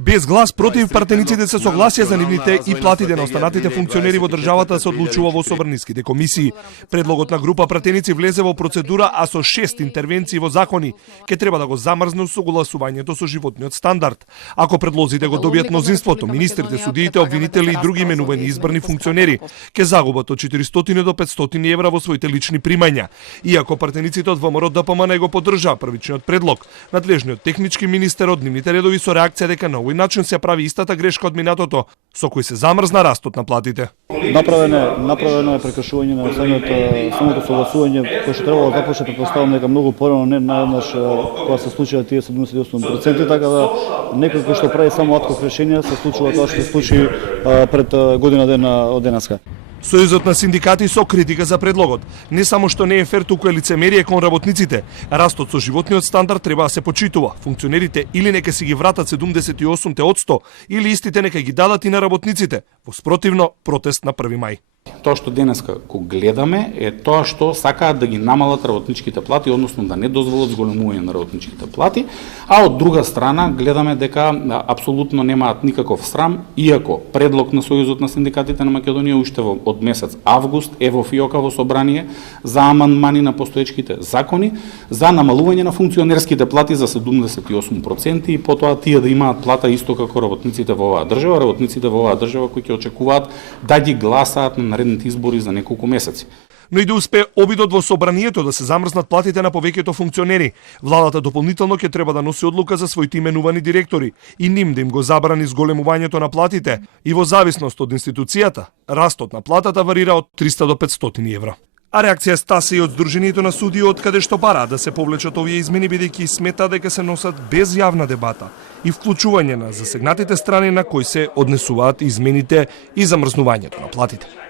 Без глас против, партениците се согласија за нивните и платите на останатите функционери во државата се одлучува во собраниските комисии. Предлогот на група пратеници влезе во процедура, а со 6 интервенции во закони ке треба да го замрзне согласувањето со животниот стандард. Ако предлозите го добијат мнозинството, министрите, судиите, обвинители и други именувани избрани функционери ке загубат од 400 до 500 евра во своите лични примања. Иако пратениците од ВМРО ДПМН го поддржаа првичниот предлог, надлежниот технички министер од нивните редови со реакција дека на овој начин се прави истата грешка од минатото, со кој се замрзна растот на платите. Направено е прекршување на самото согласување, кој што требало да започне, претпоставам дека многу порано, не наеднаш кога се случија тие 78%, така да некој кој што прави само адхок решенија се случува тоа што се случи пред година дена од денеска. Сојузот на синдикати со критика за предлогот. Не само што не е фер, туку е лицемерие кон работниците. Растот со животниот стандард треба да се почитува. Функционерите или нека си ги вратат 78%, или истите нека ги дадат и на работниците. Во спротивно, протест на 1 мај. Тоа што денеска го гледаме е тоа што сакаат да ги намалат работничките плати, односно да не дозволат зголемување на работничките плати, а од друга страна гледаме дека апсолутно немаат никаков срам, иако предлог на Сојузот на синдикатите на Македонија уште од месец август е во ФИОКа во собрание за амандмани на постоечките закони за намалување на функционерските плати за 78% и потоа тие да имаат плата исто како работниците во оваа држава, работниците во оваа држава кои ќе очекуваат да ги гласаат на наредните избори за неколку месеци. Но и да успее обидот во собранието да се замрзнат платите на повеќето функционери. Владата дополнително ќе треба да носи одлука за своите именувани директори и ним да им го забрани зголемувањето на платите и во зависност од институцијата, растот на платата варира од 300 до 500 евра. А реакција стаси и од Сдруженијето на судии, од каде што бара да се повлечат овие измени, бидејќи смета дека се носат без јавна дебата и вклучување на засегнатите страни на кои се однесуваат измените и замрзнувањето на платите.